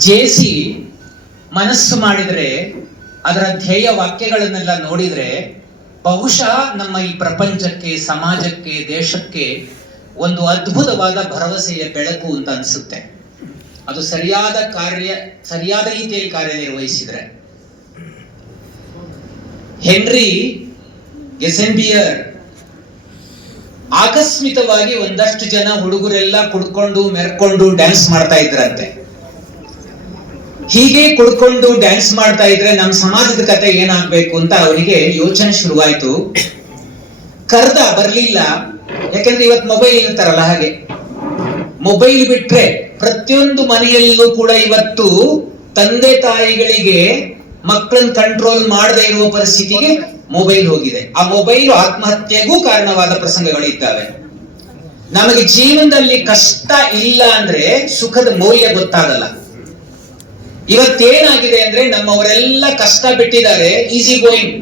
JC ಮನಸ್ಸು ಮಾಡಿದರೆ ಅದರ ಧ್ಯೇಯ ವಾಕ್ಯಗಳನ್ನೆಲ್ಲ ನೋಡಿದರೆ ಬಹುಶಃ ನಮ್ಮ ಈ ಪ್ರಪಂಚಕ್ಕೆ, ಸಮಾಜಕ್ಕೆ, ದೇಶಕ್ಕೆ ಒಂದು ಅದ್ಭುತವಾದ ಭರವಸೆಯ ಬೆಳಕು ಅಂತ ಅನಿಸುತ್ತೆ. ಅದು ಸರಿಯಾದ ಕಾರ್ಯ, ಸರಿಯಾದ ರೀತಿಯಲ್ಲಿ ಕಾರ್ಯನಿರ್ವಹಿಸಿದರೆ. ಹೆನ್ರಿ ಎಸೆಂಬಿಯರ್ ಆಕಸ್ಮಿತವಾಗಿ ಒಂದಷ್ಟು ಜನ ಹುಡುಗರೆಲ್ಲ ಕುಡ್ಕೊಂಡು, ಮೆರ್ಕೊಂಡು, ಡ್ಯಾನ್ಸ್ ಮಾಡ್ತಾ ಇದ್ರಂತೆ. ಹೀಗೆ ಕುಡ್ಕೊಂಡು ಡ್ಯಾನ್ಸ್ ಮಾಡ್ತಾ ಇದ್ರೆ ನಮ್ಮ ಸಮಾಜದ ಕತೆ ಏನಾಗ್ಬೇಕು ಅಂತ ಅವನಿಗೆ ಯೋಚನೆ ಶುರುವಾಯ್ತು. ಕರ್ದ ಬರ್ಲಿಲ್ಲ. ಯಾಕಂದ್ರೆ ಇವತ್ತು ಮೊಬೈಲ್ ಇರ್ತಾರಲ್ಲ ಹಾಗೆ. ಮೊಬೈಲ್ ಬಿಟ್ರೆ ಪ್ರತಿಯೊಂದು ಮನೆಯಲ್ಲೂ ಕೂಡ ಇವತ್ತು ತಂದೆ ತಾಯಿಗಳಿಗೆ ಮಕ್ಕಳನ್ನ ಕಂಟ್ರೋಲ್ ಮಾಡದೇ ಇರುವ ಪರಿಸ್ಥಿತಿಗೆ ಮೊಬೈಲ್ ಹೋಗಿದೆ. ಆ ಮೊಬೈಲ್ ಆತ್ಮಹತ್ಯೆಗೂ ಕಾರಣವಾದ ಪ್ರಸಂಗಗಳಿದ್ದಾವೆ ನಮಗೆ ಜೀವನದಲ್ಲಿ ಕಷ್ಟ ಇಲ್ಲ ಅಂದ್ರೆ ಸುಖದ ಮೌಲ್ಯ ಗೊತ್ತಾಗಲ್ಲ. ಇವತ್ತೇನಾಗಿದೆ ಅಂದ್ರೆ ನಮ್ಮವರೆಲ್ಲ ಕಷ್ಟ ಬಿಟ್ಟಿದ್ದಾರೆ ಈಸಿ ಗೋಯಿಂಗ್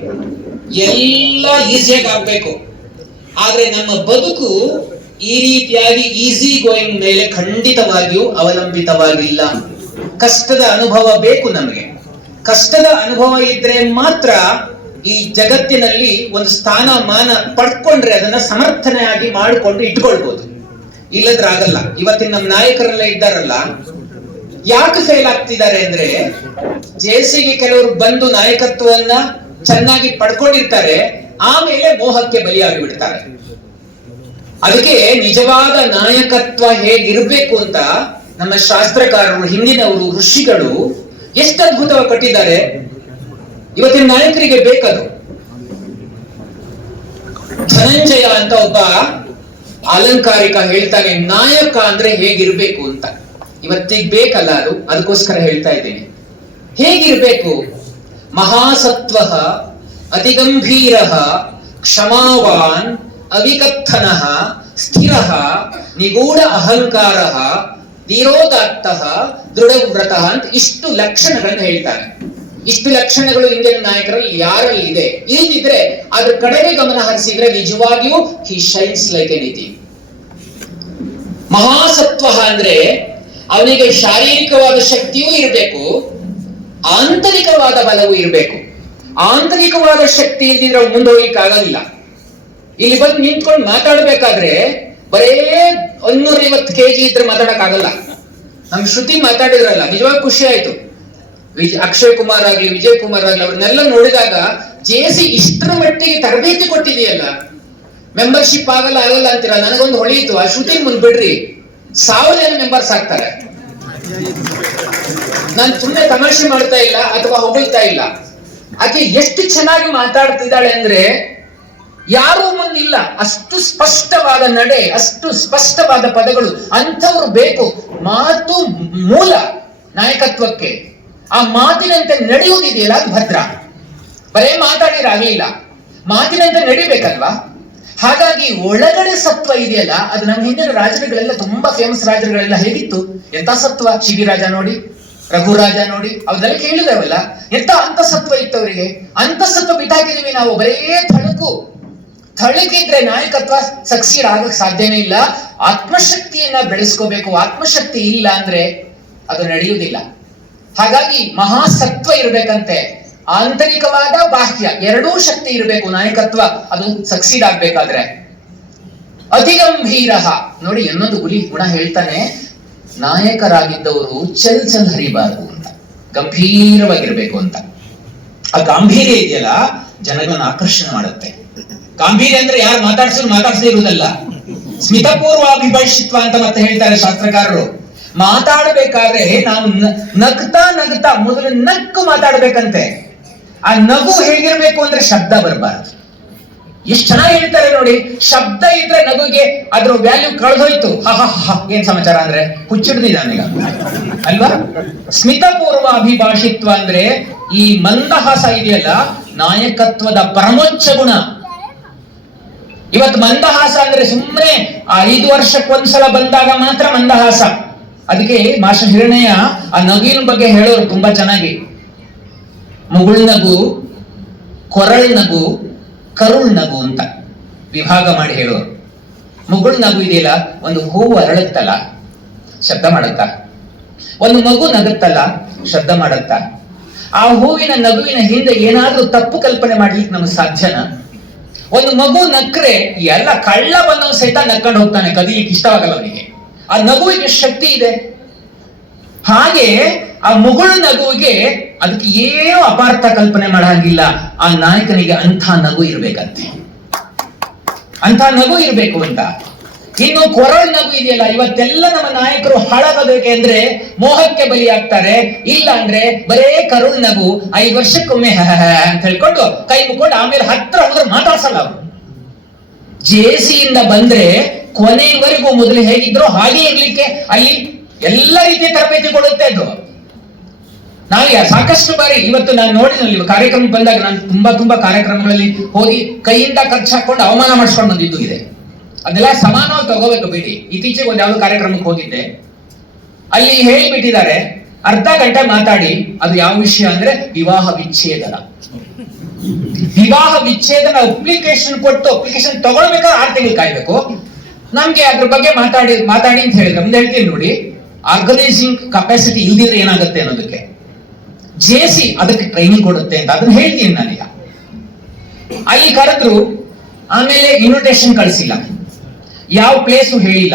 ಎಲ್ಲ ಈಸಿಯಾಗಿ ಆಗ್ಬೇಕು. ಆದ್ರೆ ನಮ್ಮ ಬದುಕು ಈ ರೀತಿಯಾಗಿ ಈಸಿ ಗೋಯಿಂಗ್ ಮೇಲೆ ಖಂಡಿತವಾಗಿಯೂ ಅವಲಂಬಿತವಾಗಿಲ್ಲ. ಕಷ್ಟದ ಅನುಭವ ಬೇಕು ನಮಗೆ. ಕಷ್ಟದ ಅನುಭವ ಇದ್ರೆ ಮಾತ್ರ ಈ ಜಗತ್ತಿನಲ್ಲಿ ಒಂದು ಸ್ಥಾನಮಾನ ಪಡ್ಕೊಂಡ್ರೆ ಅದನ್ನ ಸಮರ್ಥನೆಯಾಗಿ ಮಾಡಿಕೊಂಡು ಇಟ್ಕೊಳ್ಬಹುದು ಇಲ್ಲದ್ರೆ ಆಗಲ್ಲ. ಇವತ್ತಿನ ನಮ್ಮ ನಾಯಕರೆಲ್ಲ ಇದ್ದಾರಲ್ಲ ಯಾಕೆ ಫೇಲ್ ಆಗ್ತಿದ್ದಾರೆ ಅಂದ್ರೆ ಜೇಸಿಗೆ ಕೆಲವರು ಬಂದು ನಾಯಕತ್ವವನ್ನ ಚೆನ್ನಾಗಿ ಪಡ್ಕೊಂಡಿರ್ತಾರೆ, ಆಮೇಲೆ ಮೋಹಕ್ಕೆ ಬಲಿಯಾಗಿ ಬಿಡ್ತಾರೆ ಅದಕ್ಕೆ ನಿಜವಾದ ನಾಯಕತ್ವ ಹೇಗಿರ್ಬೇಕು ಅಂತ ನಮ್ಮ ಶಾಸ್ತ್ರಕಾರರು, ಹಿಂದಿನವರು, ಋಷಿಗಳು ಎಷ್ಟು ಅದ್ಭುತವಾಗಿ ಕಟ್ಟಿದ್ದಾರೆ. ಇವತ್ತಿನ ನಾಯಕರಿಗೆ ಬೇಕದು. ಧನಂಜಯ ಅಂತ ಒಬ್ಬ ಅಲಂಕಾರಿಕ ಹೇಳ್ತಾನೆ, ನಾಯಕ ಅಂದ್ರೆ ಹೇಗಿರ್ಬೇಕು ಅಂತ. ಇವತ್ತಿಗೆ ಬೇಕಲ್ಲ ಅದು? ಅದಕ್ಕೋಸ್ಕರ ಹೇಳ್ತಾ ಇದ್ದೀನಿ. ಹೇಗಿರ್ಬೇಕು? ಮಹಾಸತ್ವ ಅತಿಗಂಭೀರ ಕ್ಷಮಾವಾನ್ ಅವಿಕಥನ ಸ್ಥಿರ ನಿಗೂಢ ಅಹಂಕಾರ ಧೀರೋದಾತ್ತ ದೃಢವ್ರತ ಅಂತ ಇಷ್ಟು ಲಕ್ಷಣಗಳನ್ನು ಹೇಳ್ತಾರೆ. ಇಷ್ಟು ಲಕ್ಷಣಗಳು ಇಂಡಿಯನ್ ನಾಯಕರಲ್ಲಿ ಯಾರಲ್ಲಿ ಇದೆ? ಇಲ್ದಿದ್ರೆ ಅದ್ರ ಕಡೆಗೆ ಗಮನ ಹರಿಸಿದ್ರೆ ನಿಜವಾಗಿಯೂ ಹಿ ಶೈನ್ಸ್ ಲೈಕ್ ಎನಿಥಿಂಗ್ ಮಹಾಸತ್ವ ಅಂದ್ರೆ ಅವನಿಗೆ ಶಾರೀರಿಕವಾದ ಶಕ್ತಿಯೂ ಇರಬೇಕು, ಆಂತರಿಕವಾದ ಬಲವೂ ಇರಬೇಕು. ಆಂತರಿಕವಾದ ಶಕ್ತಿ ಇಲ್ದಿದ್ರೆ ಮುಂದೆ ಹೋಗ್ಲಿಕ್ಕೆ ಇಲ್ಲಿ ಬಂದು ನಿಂತ್ಕೊಂಡು ಮಾತಾಡ್ಬೇಕಾದ್ರೆ ಬರೇ ಒಂದೂರೈವತ್ತು ಕೆ ಜಿ ಇದ್ರೆ ಮಾತಾಡಕ್ಕಾಗಲ್ಲ. ನಮ್ ಶ್ರುತಿ ಮಾತಾಡಿದ್ರಲ್ಲ, ನಿಜವಾಗ್ ಖುಷಿ ಆಯ್ತು. ವಿಜಯ್ ಅಕ್ಷಯ್ ಕುಮಾರ್ ಆಗ್ಲಿ, ವಿಜಯ್ ಕುಮಾರ್ ಆಗ್ಲಿ, ಅವ್ರನ್ನೆಲ್ಲ ನೋಡಿದಾಗ ಜೇಸಿ ಇಷ್ಟರ ಮಟ್ಟಿಗೆ ತರಬೇತಿ ಕೊಟ್ಟಿದೆಯಲ್ಲ. ಮೆಂಬರ್ಶಿಪ್ ಆಗಲ್ಲ ಆಗಲ್ಲ ಅಂತೀರ? ನನಗೊಂದು ಹೊಳೆಯಿತು ಆ ಶ್ರುತಿ ಮುಂದ್ ಬಿಡ್ರಿ ಸಾವಿರ ಜನ ಮೆಂಬರ್ಸ್ ಆಗ್ತಾರೆ. ನಾನು ಸುಮ್ಮನೆ ತಮಾಷೆ ಮಾಡ್ತಾ ಇಲ್ಲ ಅಥವಾ ಹೊಗಳ್ತಾ ಇಲ್ಲ. ಆಕೆ ಎಷ್ಟು ಚೆನ್ನಾಗಿ ಮಾತಾಡ್ತಿದ್ದಾಳೆ ಅಂದ್ರೆ ಯಾರೂ ಮುಂದಿಲ್ಲ ಅಷ್ಟು ಸ್ಪಷ್ಟವಾದ ನಡೆ, ಅಷ್ಟು ಸ್ಪಷ್ಟವಾದ ಪದಗಳು, ಅಂಥವ್ರು ಬೇಕು. ಮಾತು ಮೂಲ ನಾಯಕತ್ವಕ್ಕೆ. ಆ ಮಾತಿನಂತೆ ನಡೆಯುವುದಿದೆಯಲ್ಲ ಅದು ಭದ್ರ. ಬರೇ ಮಾತಾಡಿರಾಗಲಿಲ್ಲ ಮಾತಿನಂತೆ ನಡಿಬೇಕಲ್ವಾ? ಹಾಗಾಗಿ ಒಳಗಡೆ ಸತ್ವ ಇದೆಯಲ್ಲ, ಅದು ನಮ್ಮ ಹಿಂದಿನ ರಾಜರುಗಳೆಲ್ಲ ತುಂಬಾ ಫೇಮಸ್ ರಾಜರುಗಳೆಲ್ಲ ಹೇಗಿತ್ತು ಎಂತ ಸತ್ವ? ಶಿಬಿರಾಜ ನೋಡಿ ರಘುರಾಜ ನೋಡಿ ಅವನ್ನೆಲ್ಲ ಕೇಳಿದವಲ್ಲ ಎಂತ ಅಂತಸತ್ವ ಇತ್ತು ಅವರಿಗೆ? ಅಂತಸತ್ವ ಬಿಟ್ಟಾಕಿದೀವಿ ನಾವು, ಬರೇ ಥಳಕು. ಥಳಕಿದ್ರೆ ನಾಯಕತ್ವ ಸಕ್ಸೀಡ್ ಆಗಕ್ ಸಾಧ್ಯನೇ ಇಲ್ಲ. ಆತ್ಮಶಕ್ತಿಯನ್ನ ಬೆಳೆಸ್ಕೋಬೇಕು, ಆತ್ಮಶಕ್ತಿ ಇಲ್ಲ ಅಂದ್ರೆ ಅದು ನಡೆಯುವುದಿಲ್ಲ. ಹಾಗಾಗಿ ಮಹಾಸತ್ವ ಇರ್ಬೇಕಂತೆ. ಆಂತರಿಕವಾದ ಬಾಹ್ಯ, ಎರಡೂ ಶಕ್ತಿ ಇರಬೇಕು, ನಾಯಕತ್ವ, ಅದು ಸಕ್ಸೀಡ್ ಆಗ್ಬೇಕಾದ್ರೆ. ಅತಿಗಂಭೀರ ನೋಡಿ, ಇನ್ನೊಂದು ಗುರಿ ಗುಣ ಹೇಳ್ತಾನೆ, ನಾಯಕರಾಗಿದ್ದವರು ಚಲ್ ಚಲ್ ಹರಿಬಾರದು ಅಂತ, ಗಂಭೀರವಾಗಿರ್ಬೇಕು ಅಂತ. ಆ ಗಾಂಭೀರ್ಯ ಇದೆಯಲ್ಲ ಜನಗಳನ್ನ ಆಕರ್ಷಣೆ ಮಾಡುತ್ತೆ. ಗಾಂಭೀರ್ಯ ಅಂದ್ರೆ ಯಾರು ಇರುವುದಲ್ಲ. ಸ್ಮಿತಪೂರ್ವ ಅಭಿಭಾಷಿತ್ವ ಅಂತ ಮತ್ತೆ ಹೇಳ್ತಾರೆ ಶಾಸ್ತ್ರಕಾರರು. ಮಾತಾಡಬೇಕಾದ್ರೆ ನಾವು ನಗ್ತಾ ನಗ್ತಾ ಮೊದಲು ನಕ್ಕು ಮಾತಾಡ್ಬೇಕಂತೆ. ಆ ನಗು ಹೇಗಿರ್ಬೇಕು ಅಂದ್ರೆ ಶಬ್ದ ಬರಬಾರದು. ಎಷ್ಟು ಚೆನ್ನಾಗಿ ಹೇಳ್ತಾರೆ ನೋಡಿ, ಶಬ್ದ ಇದ್ರೆ ನಗುಗೆ ಅದ್ರ ವ್ಯಾಲ್ಯೂ ಕಳೆದೋಯ್ತು. ಏನ್ ಸಮಾಚಾರ ಅಂದ್ರೆ ಹುಚ್ಚಿಡ್ದಿದ್ದಾನೀಗ ಅಲ್ವಾ? ಸ್ಮಿತಪೂರ್ವ ಅಭಿಭಾಷಿತ್ವ ಅಂದ್ರೆ ಈ ಮಂದಹಾಸ ಇದೆಯಲ್ಲ, ನಾಯಕತ್ವದ ಪರಮೋಚ್ಚ ಗುಣ. ಇವತ್ತು ಮಂದಹಾಸ ಅಂದ್ರೆ ಸುಮ್ಮನೆ ಆ ಐದು ವರ್ಷಕ್ಕೊಂದ್ಸಲ ಬಂದಾಗ ಮಾತ್ರ ಮಂದಹಾಸ. ಅದಕ್ಕೆ ಮಾಸ್ಟರ್ ಹಿರಣಯ್ಯ ಆ ನಗುವಿನ ಬಗ್ಗೆ ಹೇಳೋರು ತುಂಬಾ ಚೆನ್ನಾಗಿ. ಮುಗುಳ್ ನಗು, ಕೊರಳ್ ನಗು, ಕರುಳ್ ನಗು ಅಂತ ವಿಭಾಗ ಮಾಡಿ ಹೇಳೋರು ಮುಗುಳ್ ನಗು ಇದೆಯಲ್ಲ, ಒಂದು ಹೂವು ಅರಳುತ್ತಲ್ಲ, ಶಬ್ದ ಮಾಡುತ್ತಾ? ಒಂದು ಮಗು ನಗುತ್ತಲ್ಲ, ಶಬ್ದ ಮಾಡುತ್ತಾ? ಆ ಹೂವಿನ ನಗುವಿನ ಹಿಂದೆ ಏನಾದ್ರೂ ತಪ್ಪು ಕಲ್ಪನೆ ಮಾಡ್ಲಿಕ್ಕೆ ನಮ್ಗೆ ಸಾಧ್ಯನಾ? ಒಂದು ಮಗು ನಕ್ರೆ ಎಲ್ಲ ಕಳ್ಳ ಬಂದವ್ ಸಹಿತ ನಕ್ಕೊಂಡು ಹೋಗ್ತಾನೆ ಇಷ್ಟ ಇಷ್ಟವಾಗಲ್ಲ ಅವನಿಗೆ. ಆ ನಗುವಿಗೆ ಶಕ್ತಿ ಇದೆ. ಹಾಗೆ ಆ ಮುಗುಳು ನಗುವಿಗೆ ಅದಕ್ಕೆ ಏನು ಅಪಾರ್ಥ ಕಲ್ಪನೆ ಮಾಡಂಗಿಲ್ಲ. ಆ ನಾಯಕನಿಗೆ ಅಂಥ ನಗು ಇರ್ಬೇಕಂತೆ. ಅಂಥ ನಗು ಇರಬೇಕು ಅಂತ. ಇನ್ನು ಕೊರಳ್ ನಗು ಇದೆಯಲ್ಲ, ಇವತ್ತೆಲ್ಲ ನಮ್ಮ ನಾಯಕರು ಹಾಳಾಗಬೇಕೆಂದ್ರೆ ಮೋಹಕ್ಕೆ ಬಲಿಯಾಗ್ತಾರೆ. ಇಲ್ಲ ಅಂದ್ರೆ ಬರೇ ಕರುಳ್ ನಗು ಐದು ವರ್ಷಕ್ಕೊಮ್ಮೆ ಅಂತ ಹೇಳ್ಕೊಂಡು ಕೈ ಮುಕ್ಕೊಂಡು ಆಮೇಲೆ ಹತ್ರ ಹೋದ್ರೆ ಮಾತಾಡ್ಸಲ್ಲ ಅವರು. ಜೇಸಿಯಿಂದ ಬಂದ್ರೆ ಕೊನೆಯವರೆಗೂ ಮೊದಲು ಹೇಗಿದ್ರು ಹಾಗೆ ಇರ್ಲಿಕ್ಕೆ ಅಲ್ಲಿ ಎಲ್ಲ ರೀತಿಯ ತರಬೇತಿ ಕೊಡುತ್ತೆ ಅದು. ನಾವು ಸಾಕಷ್ಟು ಬಾರಿ ಇವತ್ತು ನಾನು ನೋಡಿನಲ್ಲಿ ಕಾರ್ಯಕ್ರಮ ಬಂದಾಗ ನಾನು ತುಂಬಾ ತುಂಬಾ ಕಾರ್ಯಕ್ರಮಗಳಲ್ಲಿ ಹೋಗಿ ಕೈಯಿಂದ ಖರ್ಚು ಹಾಕೊಂಡು ಅವಮಾನ ಮಾಡಿಸ್ಕೊಂಡು ಬಂದಿದ್ದು ಇದೆ. ಅದೆಲ್ಲ ಸಮಾನವಾಗಿ ತಗೋಬೇಕು ಬಿಡಿ. ಇತ್ತೀಚೆಗೆ ಒಂದು ಯಾವ್ದು ಕಾರ್ಯಕ್ರಮಕ್ಕೆ ಹೋಗಿದ್ದೆ. ಅಲ್ಲಿ ಹೇಳಿಬಿಟ್ಟಿದ್ದಾರೆ, ಅರ್ಧ ಗಂಟೆ ಮಾತಾಡಿ, ಅದು ಯಾವ ವಿಷಯ ಅಂದ್ರೆ ವಿವಾಹ ವಿಚ್ಛೇದನ. ವಿವಾಹ ವಿಚ್ಛೇದನ ಅಪ್ಲಿಕೇಶನ್ ಕೊಟ್ಟು ಅಪ್ಲಿಕೇಶನ್ ತಗೊಳ್ಬೇಕಾದ್ರೆ ಆರು ತಿಂಗಳು ಕಾಯ್ಬೇಕು. ನಮ್ಗೆ ಅದ್ರ ಬಗ್ಗೆ ಮಾತಾಡಿ ಮಾತಾಡಿ ಅಂತ ಹೇಳಿದ್ರೆ. ಮುಂದೆ ಹೇಳ್ತೀನಿ ನೋಡಿ ಆರ್ಗನೈಸಿಂಗ್ ಕೆಪಾಸಿಟಿ ಇಲ್ದಿದ್ರೆ ಏನಾಗುತ್ತೆ ಅನ್ನೋದಕ್ಕೆ. ಜೇಸಿ ಅದಕ್ಕೆ ಟ್ರೈನಿಂಗ್ ಕೊಡುತ್ತೆ ಅಂತ ಅದನ್ನ ಹೇಳ್ತೀನಿ ನಾನೀಗ. ಅಲ್ಲಿ ಕರೆದ್ರು, ಆಮೇಲೆ ಇನ್ವಿಟೇಷನ್ ಕಳಿಸಿಲ್ಲ. ಯಾವ ಪ್ಲೇಸು ಹೇಳಿಲ್ಲ.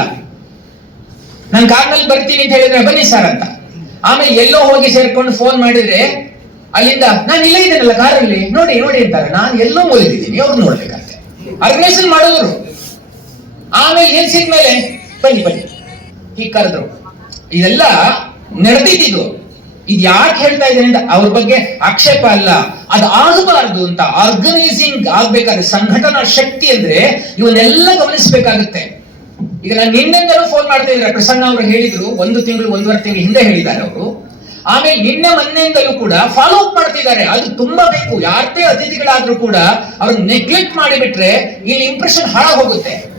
ನಾನು ಕಾರ್ನಲ್ಲಿ ಬರ್ತೀನಿ ಅಂತ ಹೇಳಿದ್ರೆ ಬನ್ನಿ ಸರ್ ಅಂತ. ಆಮೇಲೆ ಎಲ್ಲೋ ಹೋಗಿ ಸೇರ್ಕೊಂಡು ಫೋನ್ ಮಾಡಿದ್ರೆ, ಅಲ್ಲಿಂದ, ನಾನು ಇಲ್ಲೇ ಇದ್ದೇನಲ್ಲ ಕಾರಲ್ಲಿ? ನೋಡಿ ನೋಡಿ ಅಂತಾರೆ. ನಾನು ಎಲ್ಲೋ ಮುಗಿದಿದ್ದೀನಿ ಅವ್ರು ನೋಡ್ಬೇಕಂತೆ ಆರ್ಗನೈಸೇಷನ್ ಮಾಡಿದ್ರು. ಆಮೇಲೆ ನಿಲ್ಸಿದ್ಮೇಲೆ ಬನ್ನಿ ಬನ್ನಿ. ಹೀಗೆ ಕರೆದ್ರು. ಇದೆಲ್ಲ ನಡೆದಿದ್ದು. ಇದು ಯಾಕೆ ಹೇಳ್ತಾ ಇದ್ದಾರೆ ಅಂತ ಅವ್ರ ಬಗ್ಗೆ ಆಕ್ಷೇಪ ಅಲ್ಲ. ಅದು ಆಗಬಾರದು ಅಂತ ಆರ್ಗನೈಸಿಂಗ್ ಆಗ್ಬೇಕಾದ್ರೆ ಸಂಘಟನಾ ಶಕ್ತಿ ಅಂದ್ರೆ ಇವನ್ನೆಲ್ಲ ಗಮನಿಸಬೇಕಾಗುತ್ತೆ. ಈಗ ನಾನು ನಿನ್ನೆಂದಲೂ ಫೋನ್ ಮಾಡ್ತಾ ಇದ್ರೆ ಪ್ರಸನ್ನ ಅವರು ಹೇಳಿದ್ರು, ಒಂದು ತಿಂಗಳು ಒಂದೂವರೆ ತಿಂಗಳು ಹಿಂದೆ ಹೇಳಿದ್ದಾರೆ ಅವರು. ಆಮೇಲೆ ನಿನ್ನೆ ಮೊನ್ನೆಯಿಂದಲೂ ಕೂಡ ಫಾಲೋ ಅಪ್ ಮಾಡ್ತಿದ್ದಾರೆ. ಅದು ತುಂಬಾ ಬೇಕು. ಯಾರದೇ ಅತಿಥಿಗಳಾದ್ರೂ ಕೂಡ ಅವ್ರು ನೆಗ್ಲೆಕ್ಟ್ ಮಾಡಿಬಿಟ್ರೆ ಇಲ್ಲಿ ಇಂಪ್ರೆಷನ್ ಹಾಳಾಗೋಗುತ್ತೆ.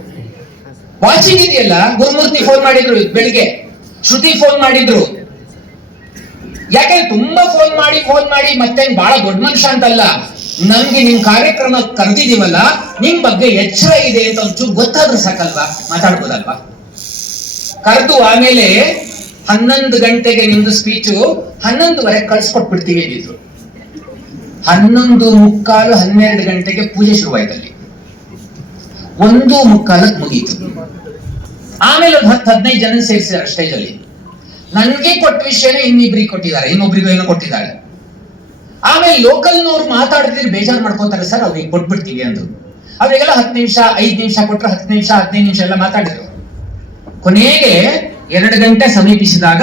ವಾಚಿಂಗ್ ಇದೆಯಲ್ಲ? ಗುರುಮೂರ್ತಿ ಫೋನ್ ಮಾಡಿದ್ರು ಬೆಳಿಗ್ಗೆ. ಶ್ರುತಿ ಫೋನ್ ಮಾಡಿದ್ರು. ಯಾಕೆಂದ್ರೆ ತುಂಬಾ ಫೋನ್ ಮಾಡಿ ಫೋನ್ ಮಾಡಿ ಮತ್ತೆ ಬಹಳ ದೊಡ್ಡ ಮನುಷ್ಯ ಅಂತಲ್ಲ? ನಮ್ಗೆ ನಿಮ್ ಕಾರ್ಯಕ್ರಮ ಕರೆದಿದೀವಲ್ಲ, ನಿಮ್ ಬಗ್ಗೆ ಎಚ್ಚರ ಇದೆ ಅಂತ ಒಂಚೂರು ಗೊತ್ತಾದ್ರೂ ಸಾಕಲ್ವಾ? ಮಾತಾಡ್ಬೋದಲ್ವಾ? ಕರೆದು ಆಮೇಲೆ ಹನ್ನೊಂದು ಗಂಟೆಗೆ ನಿಮ್ದು ಸ್ಪೀಚು ಹನ್ನೊಂದುವರೆ ಕಳ್ಸ್ಕೊಟ್ಬಿಡ್ತೀವಿ ಅಂದಿದ್ರು. ಹನ್ನೊಂದು ಮುಕ್ಕಾಲು ಹನ್ನೆರಡು ಗಂಟೆಗೆ ಪೂಜೆ ಶುರುವಾಯ್ತಲ್ಲಿ. ಒಂದು ಮುಕ್ಕಾಲಕ್ಕೆ ಮುಗೀತು. ಆಮೇಲೆ ಒಂದು ಹತ್ತು ಹದಿನೈದು ಜನ ಸೇರಿಸಿದ್ದಾರೆ ಸ್ಟೇಜ್ ಅಲ್ಲಿ. ನನ್ಗೆ ಕೊಟ್ಟ ವಿಷಯನೇ ಇನ್ನಿಬ್ರಿಗೆ ಕೊಟ್ಟಿದ್ದಾರೆ. ಇನ್ನೊಬ್ರಿಗೂ ಏನೋ ಕೊಟ್ಟಿದ್ದಾರೆ ಆಮೇಲೆ ಲೋಕಲ್ನವ್ರು ಮಾತಾಡಿದ್ರೆ ಬೇಜಾರು ಮಾಡ್ಕೋತಾರೆ, ಸರ್, ಅವ್ರಿಗೆ ಕೊಟ್ಬಿಡ್ತೀವಿ ಅಂದ್ರು ಅವರಿಗೆಲ್ಲ ಹತ್ತು ನಿಮಿಷ, ಐದು ನಿಮಿಷ ಕೊಟ್ಟರು ಹತ್ತು ನಿಮಿಷ, ಹದಿನೈದು ನಿಮಿಷ ಎಲ್ಲ ಮಾತಾಡಿದ್ರು. ಕೊನೆಗೆ ಎರಡು ಗಂಟೆ ಸಮೀಪಿಸಿದಾಗ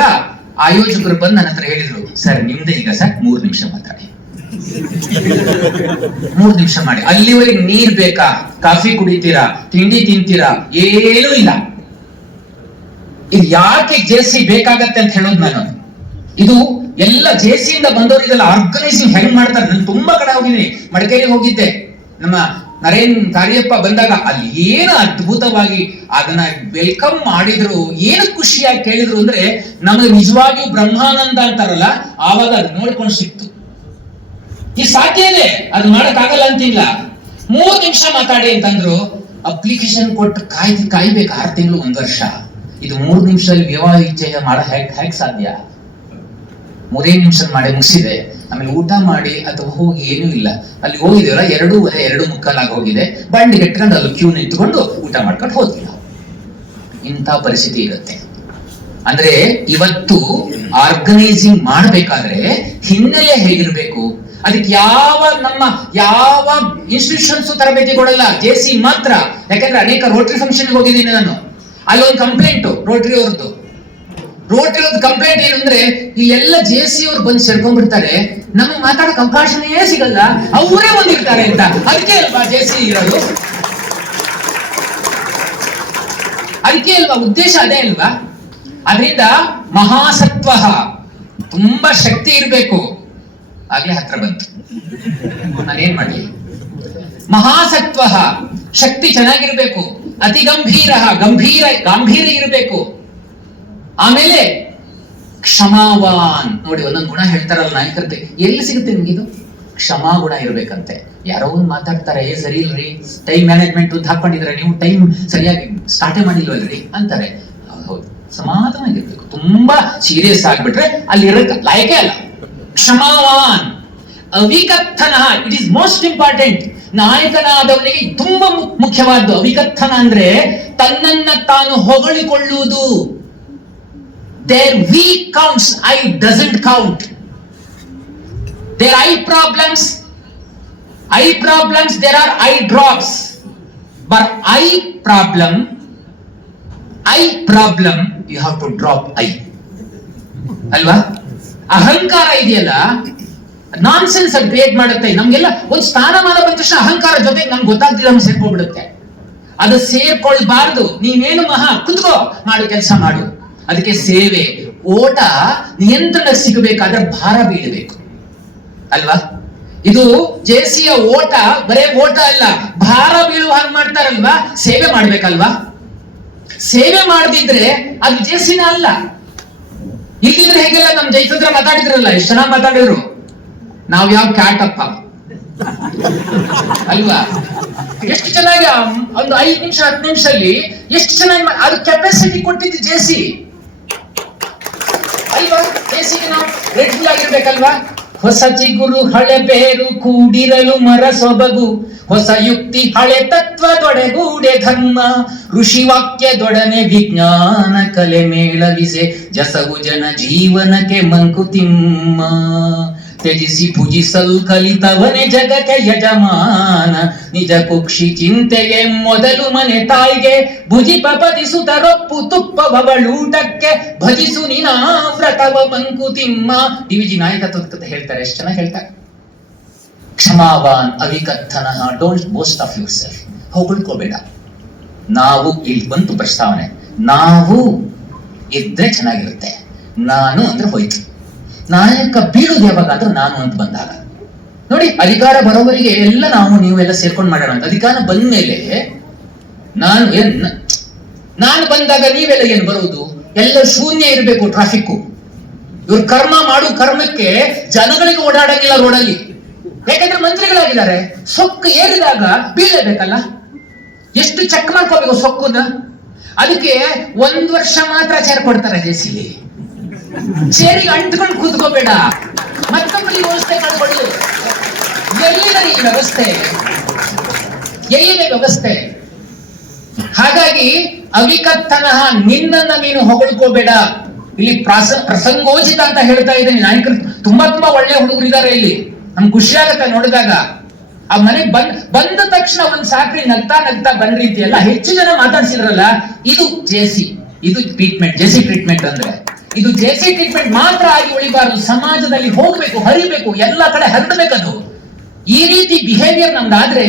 ಆಯೋಜಕರು ಬಂದು ನನ್ನ ಹತ್ರ ಹೇಳಿದ್ರು, ಸರ್, ನಿಮ್ದೆ ಈಗ ಸರ್, ಮೂರು ನಿಮಿಷ ಮಾತಾಡಿ ಮೂರು ನಿಮಿಷ ಮಾಡಿ. ಅಲ್ಲಿವರೆಗೆ ನೀರ್ ಬೇಕಾ? ಕಾಫಿ ಕುಡಿತೀರಾ? ತಿಂಡಿ ತಿಂತೀರಾ? ಏನೂ ಇಲ್ಲ. ಇದು ಯಾಕೆ ಜೇಸಿ ಬೇಕಾಗತ್ತೆ ಅಂತ ಹೇಳೋದು ನಾನು. ಇದು ಎಲ್ಲ ಜೇಸಿಯಿಂದ ಬಂದವರು ಇದೆಲ್ಲ ಆರ್ಗನೈಸಿಂಗ್ ಹೆಂಗ್ ಮಾಡ್ತಾರೆ ನಾನು ತುಂಬಾ ಕಡೆ ಹೋಗಿದ್ದೀನಿ. ಮಡಿಕೇರಿ ಹೋಗಿದ್ದೆ. ನಮ್ಮ ನರೇನ್ ಕಾರ್ಯಪ್ಪ ಬಂದಾಗ ಅಲ್ಲಿ ಏನು ಅದ್ಭುತವಾಗಿ ಅದನ್ನ ವೆಲ್ಕಮ್ ಮಾಡಿದ್ರು, ಏನು ಖುಷಿಯಾಗಿ ಕೇಳಿದ್ರು ಅಂದ್ರೆ ನಮಗೆ ನಿಜವಾಗಿಯೂ ಬ್ರಹ್ಮಾನಂದ ಅಂತಾರಲ್ಲ, ಆವಾಗ ಅದು ನೋಡ್ಕೊಂಡು ಸಿಕ್ತು. ಈ ಸಾಧ್ಯ ಇದೆ, ಅದು ಮಾಡಕ್ಕಾಗಲ್ಲ ಅಂತಿಲ್ಲ. ಮೂರು ನಿಮಿಷ ಮಾತಾಡಿ ಅಂತಂದ್ರು ಅಪ್ಲಿಕೇಶನ್ ಕೊಟ್ಟು ಕಾಯ್ದು ಕಾಯ್ಬೇಕು ಆರು ತಿಂಗಳು, ಒಂದ್ ವರ್ಷ. ಇದು ಮೂರು ನಿಮಿಷದಲ್ಲಿ ವಿವಾಹ ವಿಚ್ಛೇದ ಮಾಡ ಹೇಗ್ ಹೇಗ್ ಸಾಧ್ಯ? ಮೂರೇ ನಿಮಿಷ ಮಾಡಿ ಮುಗಿಸಿದೆ. ಆಮೇಲೆ ಊಟ ಮಾಡಿ, ಅಥವಾ ಹೋಗಿ ಏನೂ ಇಲ್ಲ. ಅಲ್ಲಿ ಹೋಗಿದೇವಲ್ಲ ಎರಡೂವರೆ ಎರಡು ಮುಕ್ಕಾಲಾಗಿ ಹೋಗಿದೆ. ಬಂಡಿ ಕಟ್ಕೊಂಡು ಅಲ್ಲಿ ಕ್ಯೂ ನಿಂತ್ಕೊಂಡು ಊಟ ಮಾಡ್ಕೊಂಡು ಹೋದ್ವಿ ನಾವು. ಇಂಥ ಪರಿಸ್ಥಿತಿ ಇರುತ್ತೆ. ಅಂದ್ರೆ ಇವತ್ತು ಆರ್ಗನೈಸಿಂಗ್ ಮಾಡಬೇಕಾದ್ರೆ ಹಿನ್ನೆಲೆ ಹೇಗಿರ್ಬೇಕು? ಅದಕ್ಕೆ ಯಾವ ನಮ್ಮ ಯಾವ ಇನ್ಸ್ಟಿಟ್ಯೂಷನ್ಸ್ ತರಬೇತಿ ಕೊಡಲ್ಲ? ಜೆ ಸಿ ಮಾತ್ರ. ಯಾಕಂದ್ರೆ ಅನೇಕ ರೋಟರಿ ಫಂಕ್ಷನ್ ಹೋಗಿದ್ದೀನಿ ನಾನು. ಅಲ್ಲೊಂದು ಕಂಪ್ಲೇಂಟ್ ರೋಟ್ರಿ ಅವ್ರದ್ದು. ರೋಟ್ರಿ ಅವ್ರದ್ದು ಕಂಪ್ಲೇಂಟ್ ಏನಂದ್ರೆ, ಈ ಎಲ್ಲ ಜೆ ಸಿ ಅವ್ರು ಬಂದು ಸೇರ್ಕೊಂಡ್ಬಿಡ್ತಾರೆ. ನಮಗೆ ಮಾತಾಡೋಕೆ ಅವಕಾಶನೇ ಸಿಗಲ್ಲ. ಅವರೇ ಬಂದಿರ್ತಾರೆ ಅಂತ. ಅದಕ್ಕೆ ಅಲ್ವಾ ಜೆ ಸಿ ಇರೋದು? ಅದಕ್ಕೆ ಅಲ್ವಾ? ಉದ್ದೇಶ ಅದೇ ಅಲ್ವಾ? ಅದರಿಂದ ಮಹಾಸತ್ವ ತುಂಬಾ ಶಕ್ತಿ ಇರಬೇಕು. ಆಗ್ಲೇ ಹತ್ರ ಬಂತು. ನಾನೇನ್ ಮಾಡಲಿ? ಮಹಾಸತ್ವ ಶಕ್ತಿ ಚೆನ್ನಾಗಿರ್ಬೇಕು. ಅತಿ ಗಂಭೀರ ಗಂಭೀರ ಗಾಂಭೀರ್ಯ ಇರಬೇಕು. ಆಮೇಲೆ ಕ್ಷಮಾವಾನ್. ನೋಡಿ ಒಂದೊಂದು ಗುಣ ಹೇಳ್ತಾರಲ್ಲ ನಾಯಕರಿಗೆ ಎಲ್ಲಿ ಸಿಗುತ್ತೆ ನಿಮ್ಗಿದು ಕ್ಷಮಾ ಗುಣ ಇರಬೇಕಂತೆ. ಯಾರೋ ಒಂದು ಮಾತಾಡ್ತಾರೆ ಏ ಸರಿ ಇಲ್ರಿ ಟೈಮ್ ಮ್ಯಾನೇಜ್ಮೆಂಟ್ ಅಂತ ಹಾಕೊಂಡಿದ್ರೆ ನೀವು ಟೈಮ್ ಸರಿಯಾಗಿ ಸ್ಟಾರ್ಟೇ ಮಾಡಿಲ್ವಲ್ರಿ ಅಂತಾರೆ. ಹೌದು, ಸಮಾಧಾನಾಗಿರ್ಬೇಕು ತುಂಬಾ ಸೀರಿಯಸ್ ಆಗ್ಬಿಟ್ರೆ ಅಲ್ಲಿ ಇರಕ್ಕ ಲಾಯಕೇ ಅಲ್ಲ. ಕ್ಷಮಾವಾನ್. ಅವಿಕಥನ ಇಟ್ ಇಸ್ ಮೋಸ್ಟ್ ಇಂಪಾರ್ಟೆಂಟ್ ನಾಯಕನಾದವನಿಗೆ ತುಂಬಾ ಮುಖ್ಯವಾದ್ದು. ಅವಿಕಥನ ಅಂದ್ರೆ ತನ್ನನ್ನ ತಾನು ಹೊಗಳಿಕೊಳ್ಳುವುದು. There we counts I doesn't count there I problems I problems there are I drops but I problem I problem you have to drop I ಅಲ್ವಾ? ಅಹಂಕಾರ ಇದೆಯಲ್ಲ? ನಾನ್ ಸೆನ್ಸ್ ಕ್ರಿಯೇಟ್ ಮಾಡುತ್ತೆ. ನಮ್ಗೆಲ್ಲ ಒಂದು ಸ್ಥಾನಮಾನ ಬಂದ ತಕ್ಷಣ ಅಹಂಕಾರ ಜೊತೆ ನಮ್ಗೆ ಗೊತ್ತಾಗ್ತಿಲ್ಲ, ನಮ್ಗೆ ಸೇರ್ಕೊಂಡ್ಬಿಡುತ್ತೆ. ಅದು ಸೇರ್ಕೊಳ್ಬಾರ್ದು. ನೀವೇನು ಮಹಾ ಕುತ್ಕೋ, ಮಾಡು ಕೆಲಸ ಮಾಡು. ಅದಕ್ಕೆ ಸೇವೆ. ಓಟ ನಿಯಂತ್ರಣ ಸಿಗಬೇಕಾದ್ರೆ ಭಾರ ಬೀಳಬೇಕು. ಅಲ್ವಾ? ಇದು ಜೇಸಿಯ ಓಟ, ಬರೇ ಓಟ ಅಲ್ಲ, ಭಾರ ಬೀಳುವ ಹಾಗೆ ಮಾಡ್ತಾರಲ್ವಾ? ಸೇವೆ ಮಾಡ್ಬೇಕಲ್ವಾ? ಸೇವೆ ಮಾಡದಿದ್ರೆ ಅದು ಜೇಸಿನ ಅಲ್ಲ. ಇಲ್ಲಿದ್ರೆ ಹೇಗೆಲ್ಲ ನಮ್ ಜೈಸಂದ್ರ ಮಾತಾಡಿದ್ರಲ್ಲ, ಎಷ್ಟು ಚೆನ್ನಾಗಿ ಮಾತಾಡಿದ್ರು? ನಾವ್ ಯಾವ ಕ್ಯಾಟ್ ಅಪ್ಪ ಅಲ್ವಾ? ಎಷ್ಟು ಚೆನ್ನಾಗಿ ಒಂದು ಐದು ನಿಮಿಷ, ಹತ್ತು ನಿಮಿಷದಲ್ಲಿ ಎಷ್ಟು ಚೆನ್ನಾಗಿ ಅದು ಕೆಪಾಸಿಟಿ ಕೊಟ್ಟಿದ್ದು ಜೇಸಿ ಅಲ್ವಾ? ಜೇಸಿಗೆ ನಾವು ಆಗಿರ್ಬೇಕಲ್ವಾ? ಹೊಸ ಚಿಗುರು, ಹಳೆ ಬೇರು, ಕೂಡಿರಲು ಮರ ಸೊಬಗು. ಹೊಸ ಯುಕ್ತಿ, ಹಳೆ ತತ್ವ ದೊಡೆಗೂಡೆ ಧರ್ಮ. ಋಷಿ ವಾಕ್ಯದೊಡನೆ ವಿಜ್ಞಾನ ಕಲೆ ಮೇಳವಿಸೆ. ಜಸವು ಜನ ಜೀವನಕ್ಕೆ ಮಂಕುತಿಮ್ಮ ತ್ಯಜಿಸಿ ಪೂಜಿಸಲು ಕಲಿತವನೇ ಜಗಕ್ಕೆ ಯಜಮಾನ ನಿಜ ಕುಕ್ಷಿ ಚಿಂತೆಯೇ ಮೊದಲು ಮನೆ ತಾಯಿಗೆ ಭುಜಿ ಪಪದಿಸು ರೊಪ್ಪು ತುಪ್ಪ ಬಬಳೂಟಕ್ಕೆ ಭಜಿಸು ನಿನಾ ಮಂಕುತಿಮ್ಮ ಡಿವಿಜಿ ನಾಯಕತ್ವದ ಕಥೆ ಹೇಳ್ತಾರೆ. ಎಷ್ಟು ಚೆನ್ನಾಗಿ ಹೇಳ್ತಾರೆ? ಕ್ಷಮಾವಾನ್ ಅವಿಕಥನಃ. Don't boast of yourself ಹೊಗಳ್ಕೋಬೇಡ. ನಾವು ಇಲ್ಲಿ ಬಂತು ಪ್ರಸ್ತಾವನೆ. ನಾವು ಇದ್ರೆ ಚೆನ್ನಾಗಿರುತ್ತೆ. ನಾನು ಅಂದ್ರೆ ಹೋಯ್ತು. ನಾಯಕ ಬೀಳುದು ಯಾವಾಗಾದ್ರೂ ನಾನು ಅಂತ ಬಂದಾಗ. ನೋಡಿ, ಅಧಿಕಾರ ಬರೋವರಿಗೆ ಎಲ್ಲ ನಾವು, ನೀವೆಲ್ಲ ಸೇರ್ಕೊಂಡು ಮಾಡೋಣ ಅಂತ. ಅಧಿಕಾರ ಬಂದ್ಮೇಲೆ ನಾನು ಏನ್, ನಾನು ಬಂದಾಗ ನೀವೆಲ್ಲ ಏನ್ ಬರುವುದು ಎಲ್ಲ ಶೂನ್ಯ ಇರಬೇಕು ಟ್ರಾಫಿಕ್ಕು ಇವ್ರು ಕರ್ಮ ಮಾಡು ಕರ್ಮಕ್ಕೆ ಜನಗಳಿಗೆ ಓಡಾಡಂಗಿಲ್ಲ ರೋಡಲ್ಲಿ. ಯಾಕಂದ್ರೆ ಮಂತ್ರಿಗಳಾಗಿದ್ದಾರೆ. ಸೊಕ್ಕು ಏರಿದಾಗ ಬೀಳಬೇಕಲ್ಲ ಎಷ್ಟು ಚೆಕ್ ಮಾಡ್ಕೋಬೇಕು ಸೊಕ್ಕುನ? ಅದಕ್ಕೆ ಒಂದ್ ವರ್ಷ ಮಾತ್ರ ಚೇರ್ ಕೊಡ್ತಾರೆ ಜೆಸಿಲಿ ಚೇರಿಗೆ ಅಂಟ್ಕೊಂಡು ಕೂತ್ಕೋಬೇಡ. ಮತ್ತೊಬ್ಬರಿಗೆ ವ್ಯವಸ್ಥೆ ಮಾಡ್ಕೊಳ್ಳಿ ಎಲ್ಲಿದೆ ಈ ವ್ಯವಸ್ಥೆ? ಎಲ್ಲಿದೆ ವ್ಯವಸ್ಥೆ? ಹಾಗಾಗಿ ಅವಿಕತ್ತನಹ ನಿನ್ನನ್ನ ನೀನು ಹೊಗಳ್ಕೋಬೇಡ. ಇಲ್ಲಿ ಪ್ರಾಸ, ಪ್ರಸಂಗೋಚಿತ ಅಂತ ಹೇಳ್ತಾ ಇದ್ದೀನಿ. ನಾಯಕರು ತುಂಬಾ ತುಂಬಾ ಒಳ್ಳೆ ಹುಡುಗರಿದ್ದಾರೆ ಇಲ್ಲಿ. ನಮ್ಗೆ ಖುಷಿ ನೋಡಿದಾಗ. ಆ ಮನೆಗ್ ಬಂದ್, ಬಂದ ತಕ್ಷಣ ಒಂದ್ ಸಾಕ್ರಿ, ನಗ್ತಾ ನಗ್ತಾ ಬಂದ ರೀತಿಯಲ್ಲ ಹೆಚ್ಚು ಜನ ಮಾತಾಡ್ಸಿದ್ರಲ್ಲ, ಇದು ಜೇಸಿ ಇದು ಟ್ರೀಟ್ಮೆಂಟ್ ಜೆಸಿ ಟ್ರೀಟ್ಮೆಂಟ್ ಅಂದ್ರೆ. ಇದು ಜೆಸಿ ಟ್ರೀಟ್ಮೆಂಟ್ ಮಾತ್ರ ಆಗಿ ಉಳಿಬಾರದು. ಸಮಾಜದಲ್ಲಿ ಹೋಗಬೇಕು, ಹರಿಬೇಕು, ಎಲ್ಲ ಕಡೆ ಹರಡಬೇಕದು. ಈ ರೀತಿ ಬಿಹೇವಿಯರ್ ನಮ್ದಾದ್ರೆ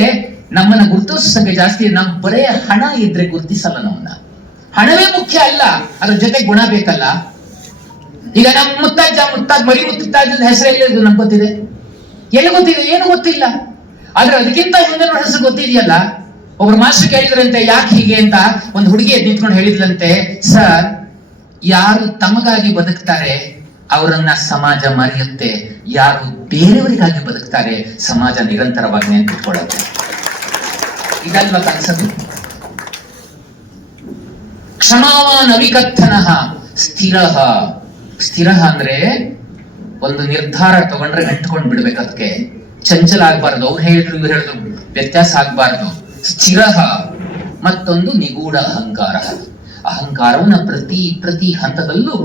ನಮ್ಮನ್ನ ಗುರುತಿಸೋ ಸಂಖ್ಯೆ ಜಾಸ್ತಿ ನಮ್ ಬರೇ ಹಣ ಇದ್ರೆ ಗುರುತಿಸಲ್ಲ ನಮ್ಮನ್ನ. ಹಣವೇ ಮುಖ್ಯ ಅಲ್ಲ, ಅದ್ರ ಜೊತೆ ಗುಣ ಬೇಕಲ್ಲ. ಈಗ ನಮ್ಮ ಮುತ್ತಾಜ ಮುತ್ತಾಜ್ ಮರಿ ಮುತ್ತಾಜದ ಹೆಸರು ಎಲ್ಲಿ ನಮ್ಗೆ ಗೊತ್ತಿದೆ? ಎಲ್ಲಿ ಗೊತ್ತಿದೆ? ಏನು ಗೊತ್ತಿಲ್ಲ. ಆದ್ರೆ ಅದಕ್ಕಿಂತ ಮುಂದಿನ ಹೆಸರು ಗೊತ್ತಿದೆಯಲ್ಲ? ಒಬ್ರು ಮಾಸ್ಟರ್ ಕೇಳಿದ್ರಂತೆ, ಯಾಕೆ ಹೀಗೆ ಅಂತ? ಒಂದು ಹುಡುಗಿ ನಿಂತ್ಕೊಂಡು ಹೇಳಿದ್ಲಂತೆ, ಸರ್ ಯಾರು ತಮಗಾಗಿ ಬದುಕ್ತಾರೆ, ಅವರನ್ನ ಸಮಾಜ ಮರೆಯುತ್ತೆ. ಯಾರು ಬೇರೆಯವರಿಗಾಗಿ ಬದುಕ್ತಾರೆ, ಸಮಾಜ ನಿರಂತರವಾಗಿ ನೆನಪಿಟ್ಕೊಳ್ಳುತ್ತೆ ಇದಲ್ವ ಕನಸದು? ಕ್ಷಮಾವಾನ್ ಅವಿಕತ್ತನ ಸ್ಥಿರ. ಸ್ಥಿರ ಅಂದ್ರೆ ಒಂದು ನಿರ್ಧಾರ ತಗೊಂಡ್ರೆ ಅಂಟ್ಕೊಂಡ್ ಬಿಡ್ಬೇಕು ಅದಕ್ಕೆ ಚಂಚಲ ಆಗ್ಬಾರ್ದು ಅವ್ರು ಹೇಳಿದ್ರು, ಇವ್ರು ಹೇಳಿದ್ರು, ವ್ಯತ್ಯಾಸ ಆಗ್ಬಾರ್ದು. ಸ್ಥಿರ, ಮತ್ತೊಂದು ನಿಗೂಢ ಅಹಂಕಾರ. ಅಹಂಕಾರವನ್ನ ಪ್ರತಿ ಪ್ರತಿ ಹಂತದಲ್ಲೂ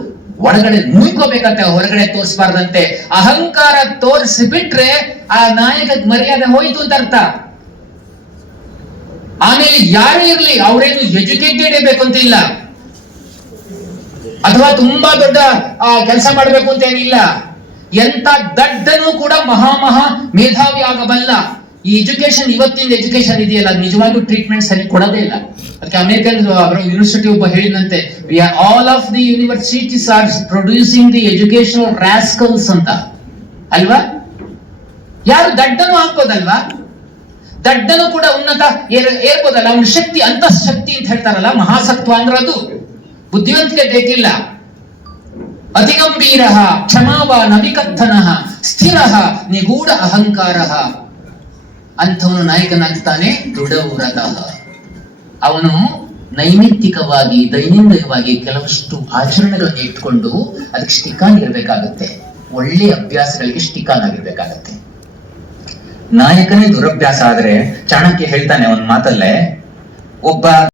ಒಳಗಡೆ ನುಯ್ಕೋಬೇಕಂತೆ ಹೊರಗಡೆ ತೋರಿಸಬಾರ್ದಂತೆ. ಅಹಂಕಾರ ತೋರಿಸಿ ಬಿಟ್ರೆ ಆ ನಾಯಕದ ಮರ್ಯಾದೆ ಹೋಯ್ತು ಅಂತ ಅರ್ಥ. ಆಮೇಲೆ ಯಾರೇ ಇರ್ಲಿ, ಅವರೇನು ಎಜುಕೇಟೆಡ್ ಇರಬೇಕು ಅಂತ ಇಲ್ಲ ಅಥವಾ ತುಂಬಾ ದೊಡ್ಡ ಕೆಲಸ ಮಾಡಬೇಕು ಅಂತ ಏನಿಲ್ಲ. ಎಂತ ದಡ್ಡನು ಕೂಡ ಮಹಾ ಮಹಾ ಮೇಧಾವಿ ಆಗಬಲ್ಲ. ಈ ಎಜುಕೇಶನ್ ಇವತ್ತಿನ ಎಜುಕೇಶನ್ ಇದೆಯಲ್ಲ? ನಿಜವಾಗ್ಲೂ ಟ್ರೀಟ್ಮೆಂಟ್ ಸರಿ ಕೊಡೋದೇ ಇಲ್ಲ. ಅದಕ್ಕೆ ಅಮೆರಿಕನ್ ಯೂನಿವರ್ಸಿಟಿ ಒಬ್ಬ ಹೇಳಿದಂತೆ all of the universities are producing the educational rascals ಅಂತ. ಅಲ್ವಾ? ಯಾರು ದಡ್ಡನು ಹಾಕೋದಲ್ವಾ ದಡ್ಡನು ಕೂಡ ಉನ್ನತ ಏರ್, ಏರ್ಬೋದಲ್ಲ? ಅವನ ಶಕ್ತಿ ಅಂತ ಶಕ್ತಿ ಅಂತ ಹೇಳ್ತಾರಲ್ಲ, ಮಹಾಸತ್ವ ಅಂದ್ರೆ ಅದು. ಬುದ್ಧಿವಂತಿಕೆ ಬೇಕಿಲ್ಲ. ಅತಿಗಂಭೀರ ಕ್ಷಮಾವ ನವಿಕಥನ ಸ್ಥಿರ, ನಿಗೂಢ ಅಹಂಕಾರ. ಅಂಥವನು ನಾಯಕನಾಗ್ತಾನೆ ದೃಢವ್ರತ ಅವನು ನೈಮಿತ್ತಿಕವಾಗಿ, ದೈನಂದಿನವಾಗಿ ಕೆಲವಷ್ಟು ಆಚರಣೆಗಳನ್ನು ಇಟ್ಕೊಂಡು ಅದಕ್ಕೆ ಸ್ಟಿಕಾನ್ ಇರಬೇಕಾಗುತ್ತೆ ಒಳ್ಳೆ ಅಭ್ಯಾಸಗಳಿಗೆ ಸ್ಟಿಕಾನ್ ಆಗಿರ್ಬೇಕಾಗತ್ತೆ. ನಾಯಕನೇ ದುರಭ್ಯಾಸ ಆದ್ರೆ, ಚಾಣಕ್ಯ ಹೇಳ್ತಾನೆ ಒಂದ್ ಮಾತಲ್ಲೇ, ಒಬ್ಬ